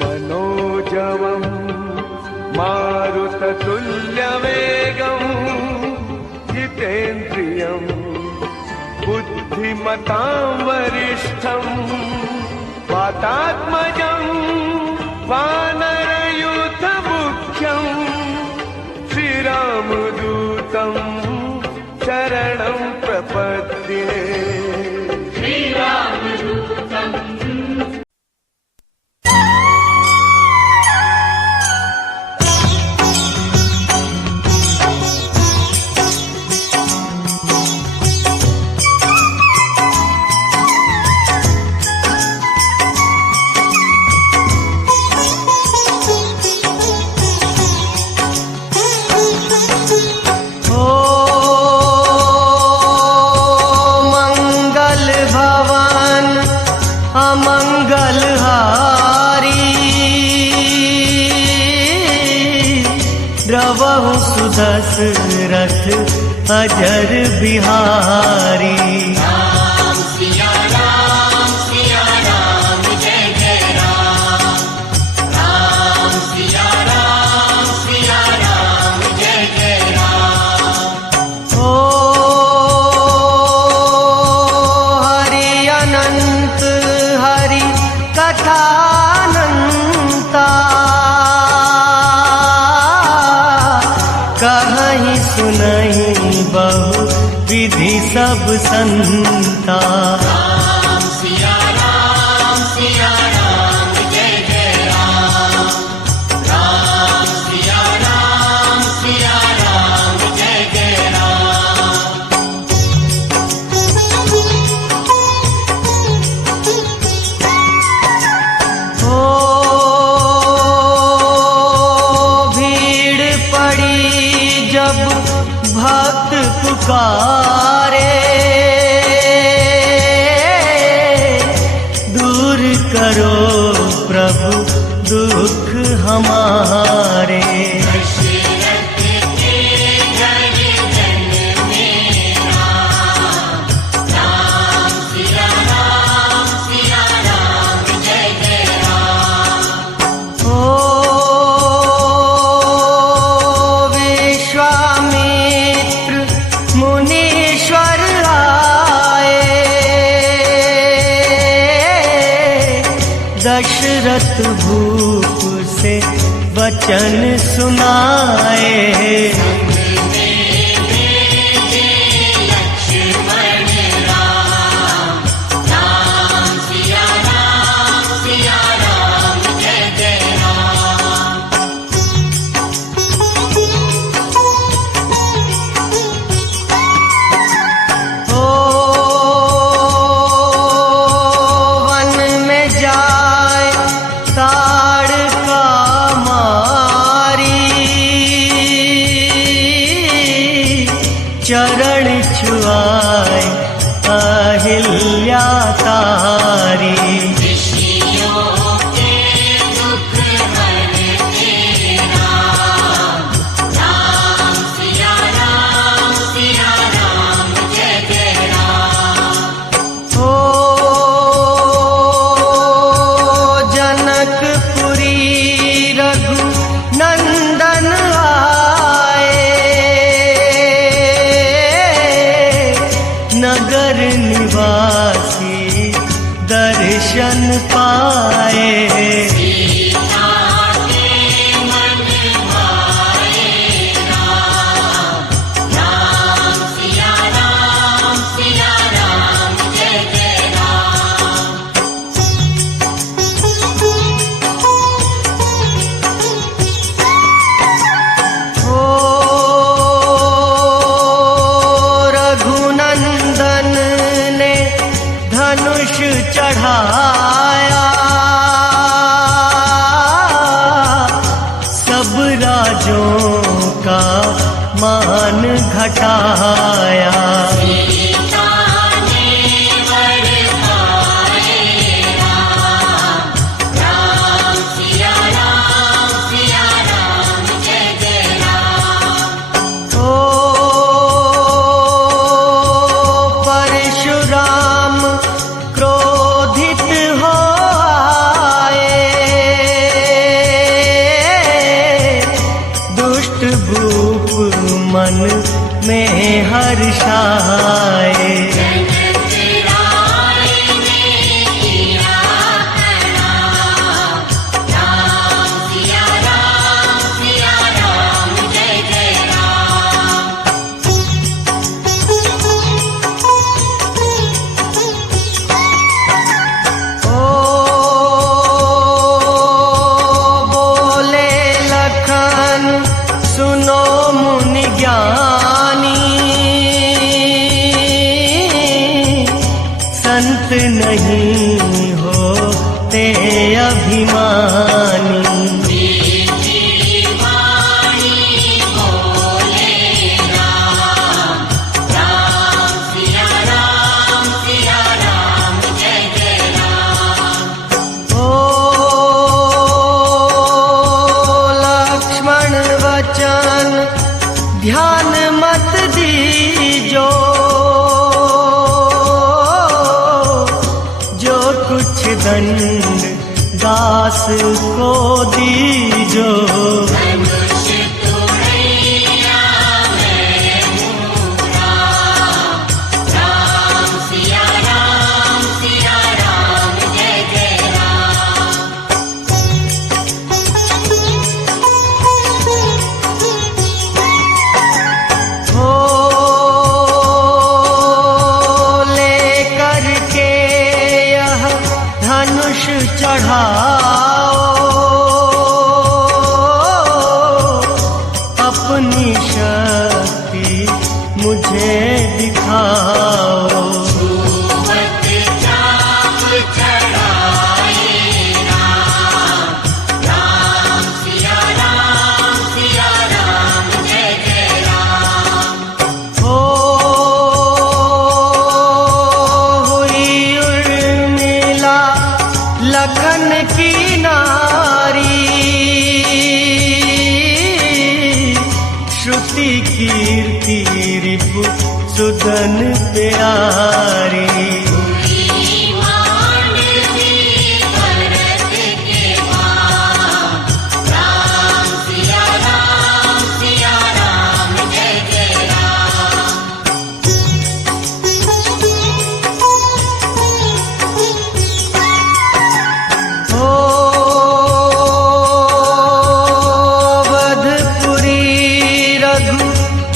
मनोजवं मारुततुल्यवेगं जितेन्द्रियं बुद्धिमतां वरिष्ठं वातात्मजं वानरयूथमुख्यं श्रीरामदूतं शरणं प्रपद्ये। द्रवहु सुदशरथ अजर बिहारी। राम सिया राम जय जय राम। राम सिया राम जय जय राम। ओ हरि अनंत हरि कथानंता कहीं सुनहि बहु विधि सब संता। राम सिया राम जय जय राम। राम सिया राम जय जय राम। ओ भीड़ पड़ी जब भक्त पुकारे, दूर करो प्रभु दुख हमारे। दशरथ के घर जन में राम। राम सिया राम जय जय राम। ओ विश्वामित्र मुनीश्वर आए, दशरथ भूप से वचन सुनाए। लक्ष्मण राम। राम सिया राम जय जय राम। ओ वन में जाए ताड़का मारी, चरण छुआए अहिल्या तारी। ऋषियों के दुख हरते राम। राम सिया राम जय जय राम। ओ जनकपुरी रघु नंदन आए, नगर निवासी दर्शन पाए। सीता के मन भाए राम। राम सिया राम जय जय राम। ओ रघुनंदन ने धनुष चढ़ाया, सब राजों का मान घटाया। सीता ने वर राम क्रोधित हो आए, दुष्ट भूप मन में हर्षाए। सुनो मुनि ज्ञानी, संत नहीं होते अभिमानी। ध्यान मत दीजो, जो कुछ दंड दास को दीजो। धनुष चढ़ाओ, अपनी शक्ति मुझे दिखाओ। लखन की नारी, श्रुति कीर्ति रिपु सुदन प्यारी।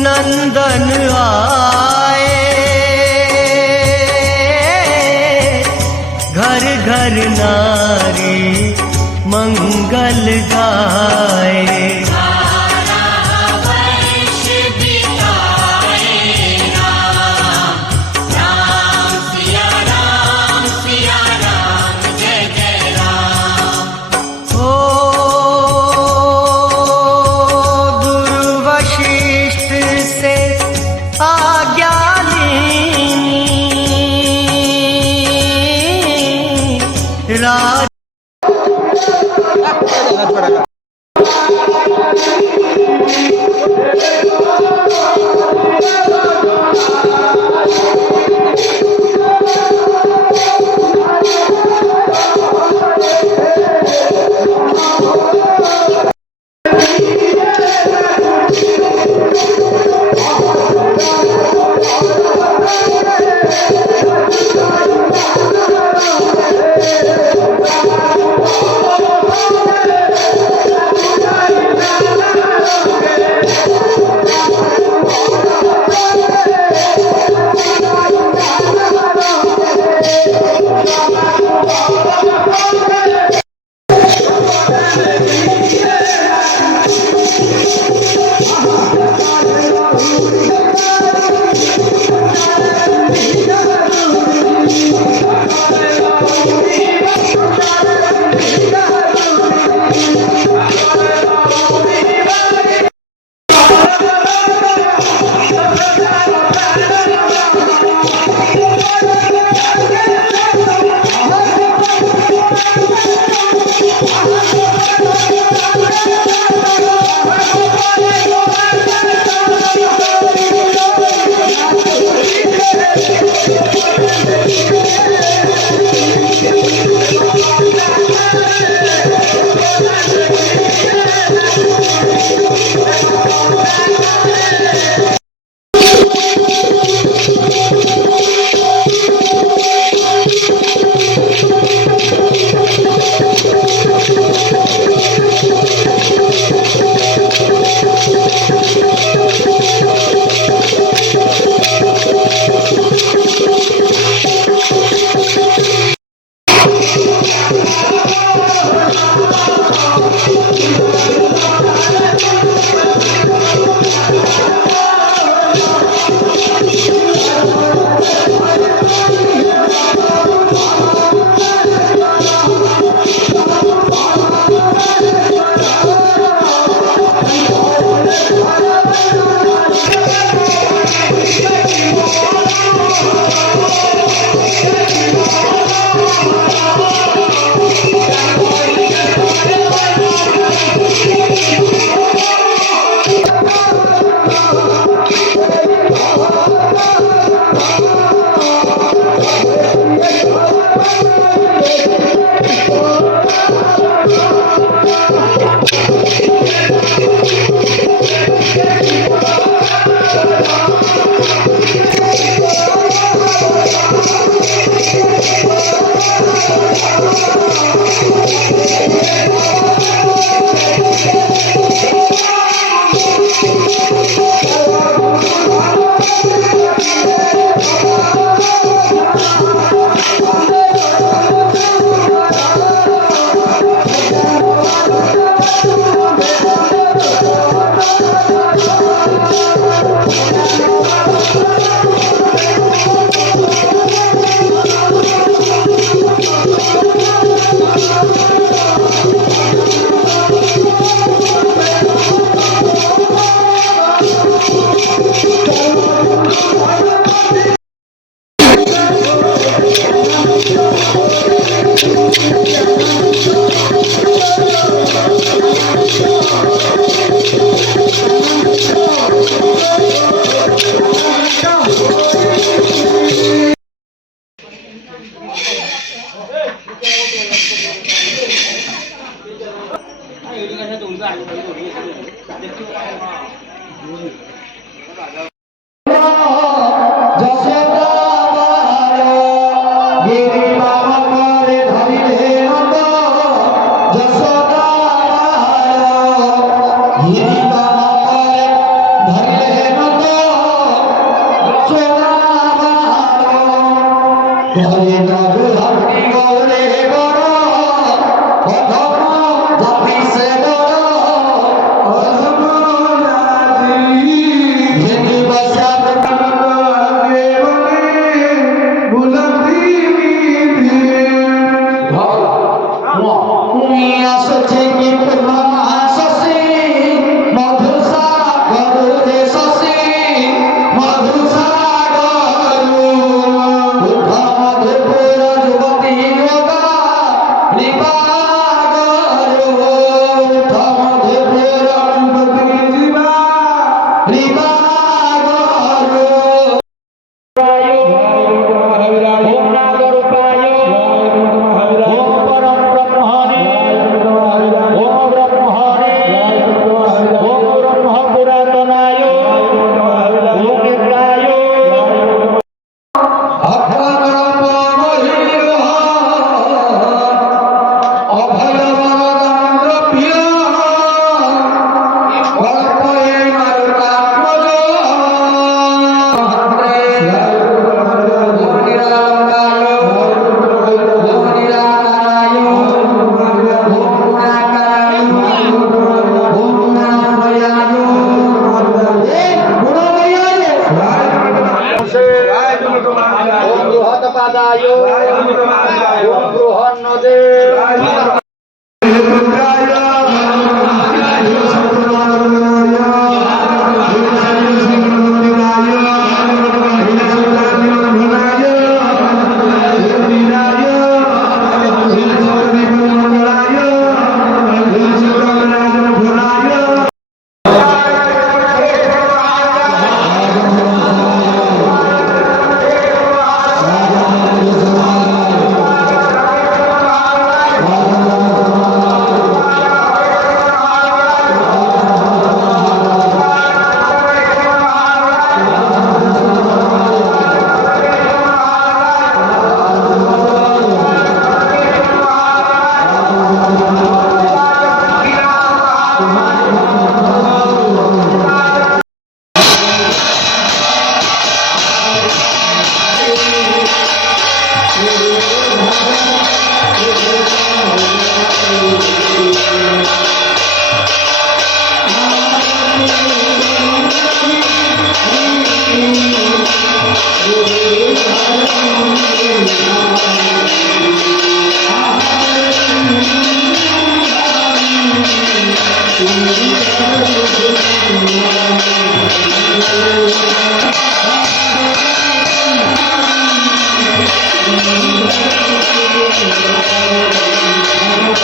नंदन आए, घर घर नारी मंगल गाए। आज्ञा लीनी राज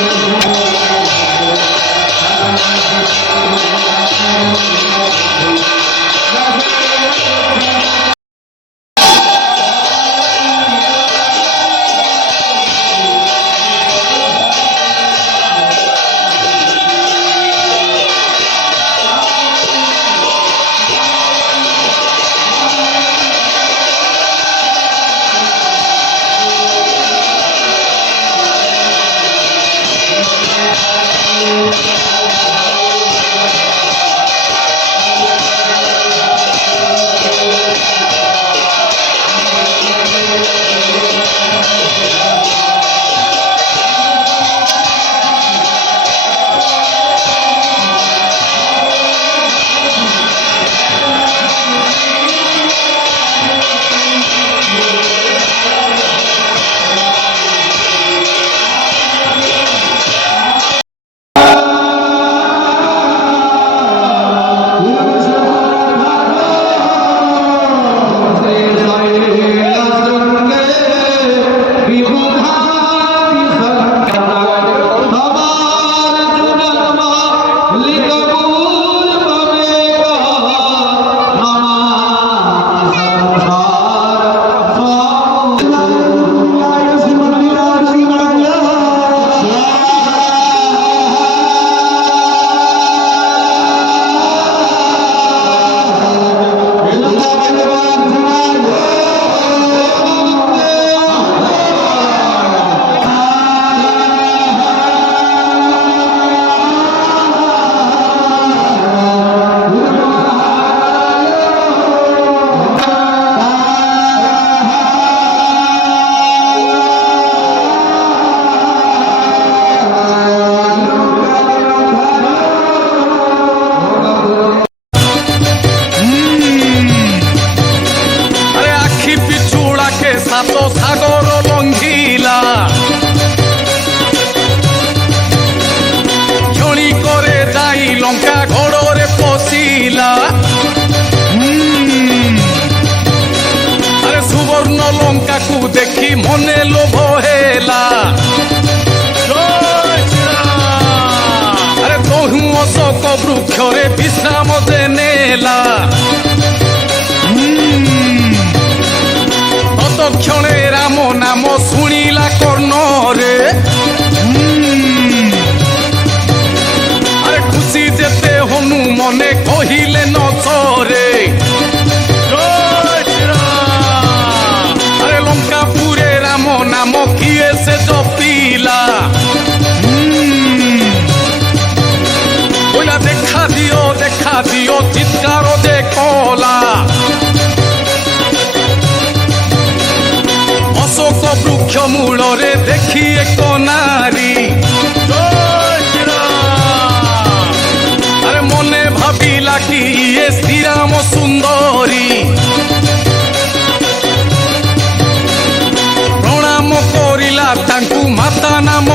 Thank you. देखी मने लोभ हेला अरे तहु अशोक वृक्षरे विश्राम जे नेला तत्क्षणे राम नाम शुणिला कर्ण रे अरे खुशी जेते हनु मने कहिले न चरे अरे लंकापुरे राम नाम किए से जपिला बोला देखा दियो चित्कार दे कला अशोक वृक्ष मूल रे देखी एक नारी अरे मने भाविला कि ये श्रीराम सुंदरी प्रणाम करिला तांकु माता नाम